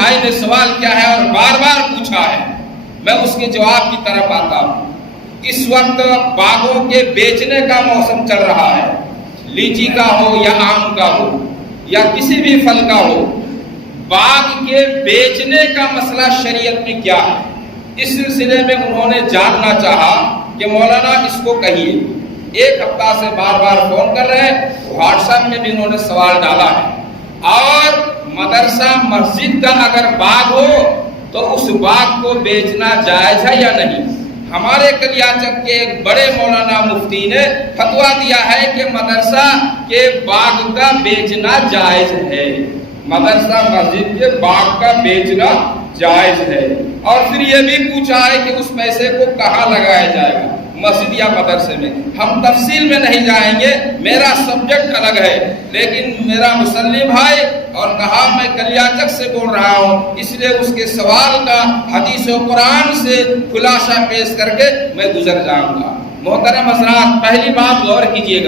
بھائی نے سوال کیا ہے اور بار بار پوچھا ہے، میں اس کے جواب کی طرف آتا ہوں۔ اس وقت باغوں کے بیچنے کا موسم چل رہا ہے، لیچی کا ہو یا آم کا ہو یا کسی بھی پھل کا ہو، باغ کے بیچنے کا مسئلہ شریعت میں کیا ہے؟ اس سلسلے میں انہوں نے جاننا چاہا کہ مولانا اس کو کہیے۔ ایک ہفتہ سے بار بار فون کر رہے ہیں، واٹس ایپ میں بھی انہوں نے سوال ڈالا ہے۔ اور مدرسہ مسجد کا اگر باغ ہو تو اس باغ کو بیچنا جائز ہے یا نہیں؟ ہمارے کلیاچک کے ایک بڑے مولانا مفتی نے فتویٰ دیا ہے کہ مدرسہ کے باغ کا بیچنا جائز ہے، مدرسہ مسجد کے باغ کا بیچنا جائز ہے۔ اور پھر یہ بھی پوچھا ہے کہ اس پیسے کو کہاں لگایا جائے گا، مسجد یا مدرسے میں؟ ہم تفصیل میں نہیں جائیں گے، میرا سبجیکٹ الگ ہے، لیکن میرا مسلم بھائی اور کہا میں کلیاچک سے بول رہا ہوں، اس لیے اس کے سوال کا حدیث و قرآن سے خلاصہ پیش کر کے میں گزر جاؤں گا۔ محترم حضرات، پہلی بات غور کیجیے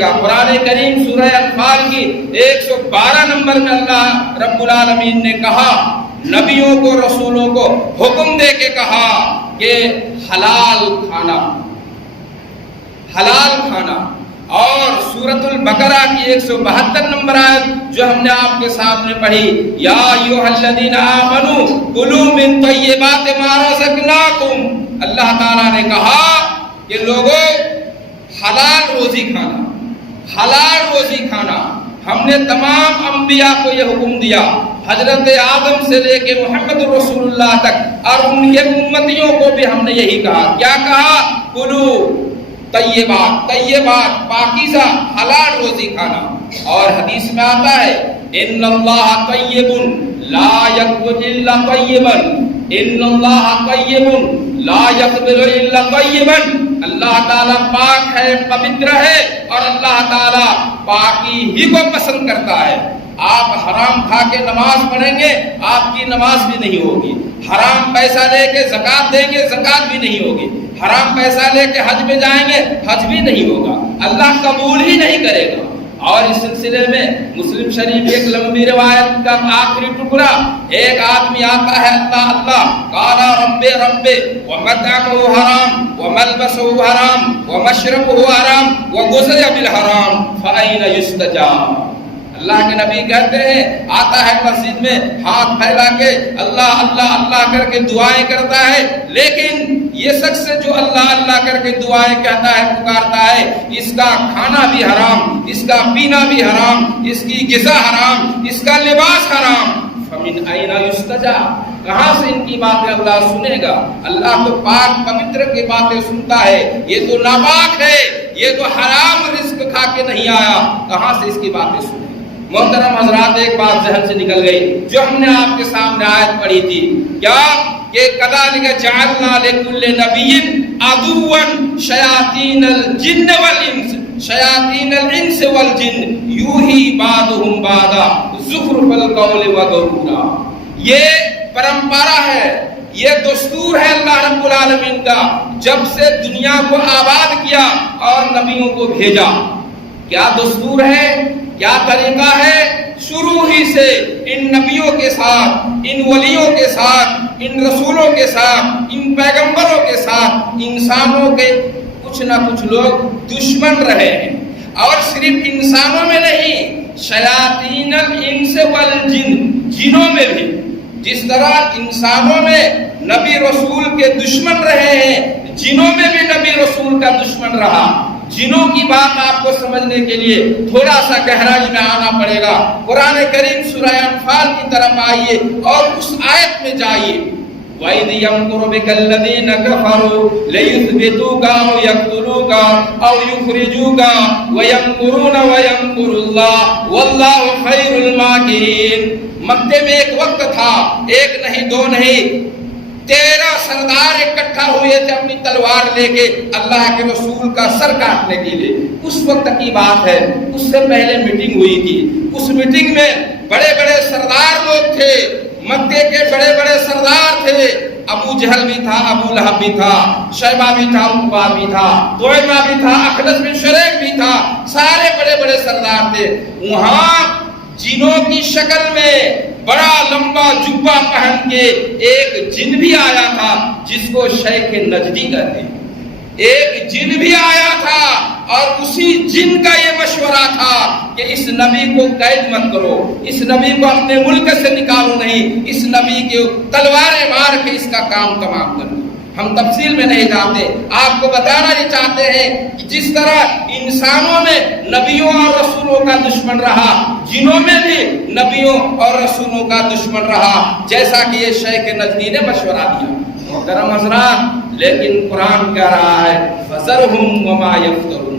گا، قرآن کریم سورہ انفال کی 112 نمبر میں اللہ رب العالمین نے کہا، نبیوں کو رسولوں کو حکم دے کے کہا کہ حلال کھانا۔ اور سورۃ البقرہ کی 172 نمبر آیت جو ہم نے آپ کے سامنے پڑھی، یا ایھا الذین آمنوا کلوا من طیبات ما رزقناکم، اللہ تعالیٰ نے کہا کہ لوگوں حلال روزی کھانا۔ ہم نے تمام انبیاء کو یہ حکم دیا، حضرت آدم سے لے کے محمد رسول اللہ تک اور ان کے امتیوں کو بھی ہم نے یہی کہا۔ کیا کہا؟ کلو طیبات پاکیزہ حلال روزی کھانا۔ اور حدیث میں آتا ہے، ان اللہ طیب لا یقبل الا طیبا، ان اللہ طیب لا یقبل الا طیبا، اللہ تعالیٰ پاک ہے، پوتر ہے، اور اللہ تعالیٰ پاکی ہی کو پسند کرتا ہے۔ آپ حرام کھا کے نماز پڑھیں گے، آپ کی نماز بھی نہیں ہوگی۔ حرام پیسہ لے کے زکوٰۃ دیں گے، زکوٰۃ بھی نہیں ہوگی۔ حرام پیسہ لے کے حج میں جائیں گے، حج بھی نہیں ہوگا، اللہ قبول ہی نہیں کرے گا۔ اور اس سلسلے میں مسلم شریف ایک لمبی روایت کا آخری ٹکڑا، ایک آدمی آتا ہے، اللہ اللہ قال رب ومطعمه حرام وملبسه حرام ومشربه حرام وغذي بالحرام فأين يستجاب۔ اللہ کے نبی کہتے ہیں، آتا ہے مسجد میں ہاتھ پھیلا کے اللہ اللہ اللہ کر کے دعائیں کرتا ہے، لیکن یہ شخص جو اللہ اللہ کر کے دعائیں کہتا ہے، پکارتا ہے، اس کا کھانا بھی حرام، اس کا پینا بھی حرام، اس کی غذا حرام، اس کا لباس حرام۔ فمن أين يستجاب، کہاں سے ان کی باتیں اللہ سنے گا؟ اللہ تو پاک پوتر کی باتیں سنتا ہے، یہ تو ناپاک ہے، یہ تو حرام رزق کھا کے نہیں آیا، کہاں سے اس کی باتیں سنے؟ محترم حضرات، ایک بات ذہن سے نکل گئی جو ہم نے آپ کے سامنے آیت پڑھی تھی، کیا کہ کذالک جعلنا لکل نبی عدوا شیاطین الجن والانس، شیاطین الانس والجن یوحی بعضهم بعضا زخرف القول وغرورا۔ یہ پرمپرا ہے، یہ دستور ہے اللہ رب العالمین کا، جب سے دنیا کو آباد کیا اور نبیوں کو بھیجا۔ کیا دستور ہے، کیا طریقہ ہے؟ شروع ہی سے ان نبیوں کے ساتھ، ان ولیوں کے ساتھ، ان رسولوں کے ساتھ، ان پیغمبروں کے ساتھ انسانوں کے کچھ نہ کچھ لوگ دشمن رہے ہیں۔ اور صرف انسانوں میں نہیں، شیاطین الانس والجن، جنوں میں بھی، جس طرح انسانوں میں نبی رسول کے دشمن رہے ہیں، جنوں میں بھی نبی رسول کا دشمن رہا۔ جنوں کی بات آپ کو سمجھنے کے لیے تھوڑا سا گہرائی میں آنا پڑے گا۔ قرآن کریم سورہ انفال کی طرف آئیے اور اس آیت میں جائیے، وَإِذْ يَمْكُرُ بِكَ الَّذِينَ كَفَرُوا لَيُثْبِتُوكَ أَوْ يَقْتُلُوكَ أَوْ يُخْرِجُوكَ وَيَمْكُرُونَ وَيَمْكُرُ اللَّهُ وَاللَّهُ خَيْرُ الْمَاكِرِينَ۔ مکے میں ایک وقت تھا، ایک نہیں دو نہیں، 13 سردار اکٹھا ہوئے تھے اپنی تلوار لے کے اللہ کے رسول کا سر کاٹنے کے لیے۔ اس وقت کی بات ہے، اس سے پہلے میٹنگ ہوئی تھی۔ اس میٹنگ میں بڑے بڑے سردار لوگ تھے، مکے کے بڑے بڑے سردار تھے، ابو جہل بھی تھا، ابو لہب بھی تھا، شیبہ بھی تھا، عتبہ بھی تھا، طعیمہ بھی تھا، اخنس بن شریح بھی تھا، سارے بڑے بڑے سردار تھے۔ وہاں جنوں کی شکل میں بڑا لمبا جبہ پہن کے ایک جن بھی آیا تھا جس کو شیخ نجدی کہتے ہیں. ایک جن بھی آیا تھا اور اسی جن کا یہ مشورہ تھا کہ اس نبی کو قید مت کرو، اس نبی کو اپنے ملک سے نکالو نہیں، اس نبی کے تلواریں مار کے اس کا کام تمام کرو. ہم تفصیل میں نہیں جاتے، آپ کو بتانا یہ چاہتے ہیں کہ جس طرح انسانوں میں نبیوں اور رسولوں کا دشمن رہا، جنوں میں بھی نبیوں اور رسولوں کا دشمن رہا، جیسا کہ یہ شیخ نجدی نے مشورہ دیا. محترم حضرات، لیکن قرآن کہہ رہا ہے فَذَرْهُمْ وَمَا يَفْتَرُونَ،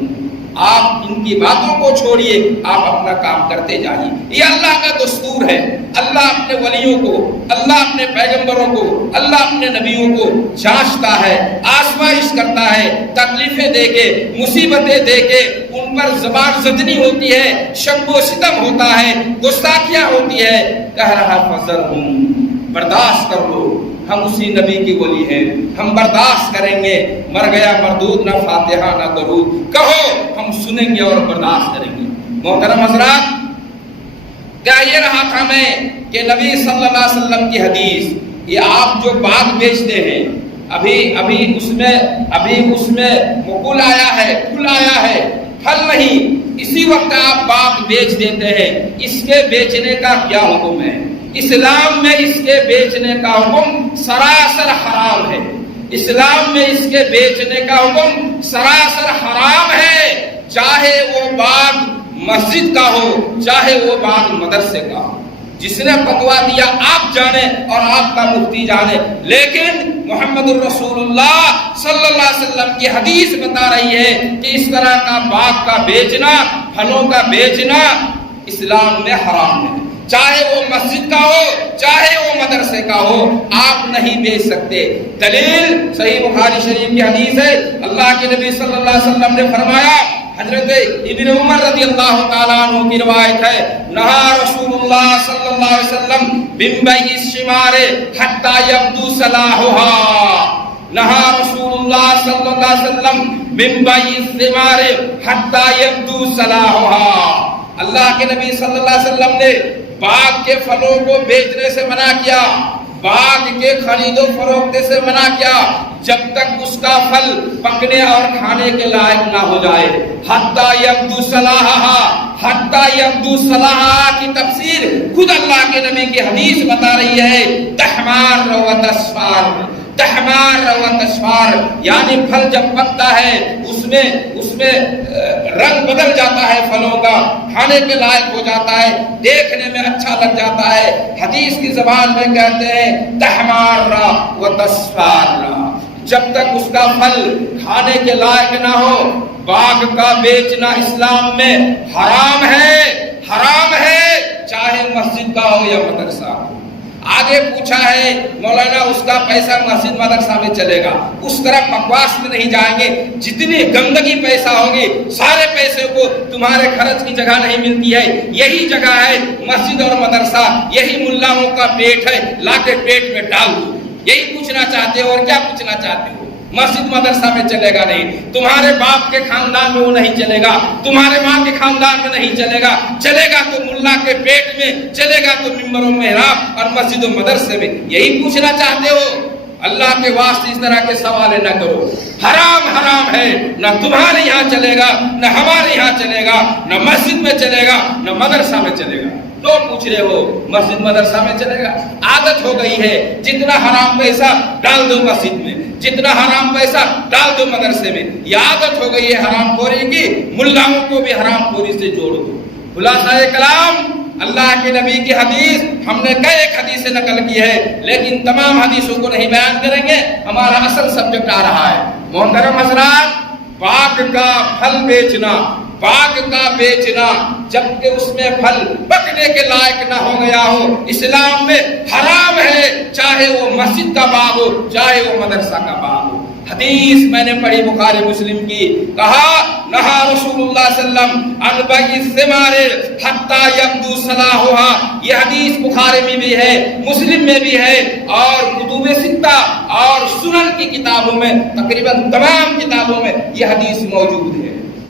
آپ ان کی باتوں کو چھوڑیے، آپ اپنا کام کرتے جائیے. یہ اللہ کا دستور ہے. اللہ اپنے ولیوں کو، اللہ اپنے پیغمبروں کو، اللہ اپنے نبیوں کو جانچتا ہے، آزمائش کرتا ہے، تکلیفیں دے کے، مصیبتیں دے کے، ان پر زبان زدنی ہوتی ہے، شب و ستم ہوتا ہے، گستاخیاں ہوتی ہے. کہہ رہا فَذَرْهُمْ، برداشت کر لو، ہم اسی نبی کی ولی ہیں، ہم برداشت کریں گے. مر گیا مردود، نہ فاتحہ نہ درود، کہو ہم سنیں گے اور برداشت کریں گے. محترم حضرات، کہہ یہ رہا تھا میں کہ نبی صلی اللہ علیہ وسلم کی حدیث، یہ آپ جو باغ بیچتے ہیں، ابھی اس میں مکل آیا ہے، پھول آیا ہے، پھل نہیں، اسی وقت آپ باغ بیچ دیتے ہیں، اس کے بیچنے کا کیا حکم ہے؟ اسلام میں اس کے بیچنے کا حکم سراسر حرام ہے. اسلام میں اس کے بیچنے کا حکم سراسر حرام ہے، چاہے وہ باغ مسجد کا ہو، چاہے وہ باغ مدرسے کا ہو. جس نے فتویٰ دیا آپ جانیں اور آپ کا مفتی جانے، لیکن محمد الرسول اللہ صلی اللہ علیہ وسلم کی حدیث بتا رہی ہے کہ اس طرح کا باغ کا بیچنا، پھلوں کا بیچنا اسلام میں حرام ہے. چاہے وہ مسجد کا ہو، چاہے وہ مدرسے کا ہو، آپ نہیں بیچ سکتے. دلیل صحیح بخاری شریف کی حدیث ہے. اللہ کے نبی صلی اللہ علیہ وسلم نے فرمایا، حضرت ابن عمر رضی اللہ تعالیٰ عنہ کی روایت ہے، نہا رسول اللہ صلی اللہ علیہ وسلم من بیع الثمار حتی یبدو صلاحها. نہا رسول اللہ صلی اللہ علیہ وسلم من بیع الثمار حتی یبدو صلاحها. اللہ کے نبی صلی اللہ علیہ وسلم نے باغ کے پھلوں کو بیچنے سے منع کیا، باغ کے خرید و فروخت سے منع کیا، جب تک اس کا پھل پکنے اور کھانے کے لائق نہ ہو جائے. حتی یبدو صلاحها، حتی یبدو صلاحها کی تفسیر خود اللہ کے نبی کی حدیث بتا رہی ہے، تحمار و تصفار، تحمار و تصفار، یعنی پھل جب پکتا ہے اس میں رنگ بدل جاتا ہے، پھلوں کا کھانے کے لائق ہو جاتا ہے، دیکھنے میں اچھا لگ جاتا ہے. حدیث کی زبان میں کہتے ہیں تحمار و تصفار. جب تک اس کا پھل کھانے کے لائق نہ ہو، باغ کا بیچنا اسلام میں حرام ہے، حرام ہے، چاہے مسجد کا ہو یا مدرسہ ہو. آگے پوچھا ہے مولانا اس کا پیسہ مسجد مدرسہ میں چلے گا، اس طرح بکواس میں نہیں جائیں گے. جتنی گندگی پیسہ ہوگی، سارے پیسے کو تمہارے خرچ کی جگہ نہیں ملتی ہے. یہی جگہ ہے مسجد اور مدرسہ، یہی ملاؤں کا پیٹ ہے، لا کے پیٹ میں ڈال دو. یہی پوچھنا چاہتے ہو اور کیا پوچھنا چاہتے ہو؟ مسجد مدرسہ میں چلے گا نہیں، تمہارے باپ کے خاندان میں وہ نہیں چلے گا، تمہارے ماں کے خاندان میں نہیں چلے گا. چلے گا تو ملا کے پیٹ میں، چلے گا تو ممبر و محراب اور مسجد و مدرسے میں. یہی پوچھنا چاہتے ہو؟ اللہ کے واسطے اس طرح کے سوال نہ کرو. حرام حرام ہے، نہ تمہارے یہاں چلے گا، نہ ہمارے یہاں چلے گا، نہ مسجد میں چلے گا، نہ مدرسہ میں چلے گا. تو پوچھ رہے ہو مسجد مدرسہ میں چلے گا؟ عادت ہو گئی ہے، جتنا حرام پیسہ ڈال دو مسجد میں، جتنا حرام پیسہ ڈال دو مدرسے میں. یہ عادت ہو گئی ہے حرام خوری کی. ملاؤں کو بھی حرام خوری سے جوڑ دو. خلاصہ کلام اللہ کے نبی کی حدیث ہم نے کئی ایک حدیث سے نقل کی ہے، لیکن تمام حدیثوں کو نہیں بیان کریں گے، ہمارا اصل سبجیکٹ آ رہا ہے. محترم حضرات، باغ کا پھل بیچنا، باغ کا بیچنا جبکہ اس میں پھل پکنے کے لائق نہ ہو گیا ہو، اسلام میں حرام ہے، چاہے وہ مسجد کا باغ ہو، چاہے وہ مدرسہ کا باغ ہو. حدیث میں نے پڑھی بخاری مسلم کی، کہا نہا رسول اللہ صلی اللہ علیہ وسلم عن بیع الثمار حتی یبدو صلاحها. یہ حدیث بخاری میں بھی ہے، مسلم میں بھی ہے، اور کتب ستہ اور سنن کی کتابوں میں، تقریباً تمام کتابوں میں یہ حدیث موجود ہے.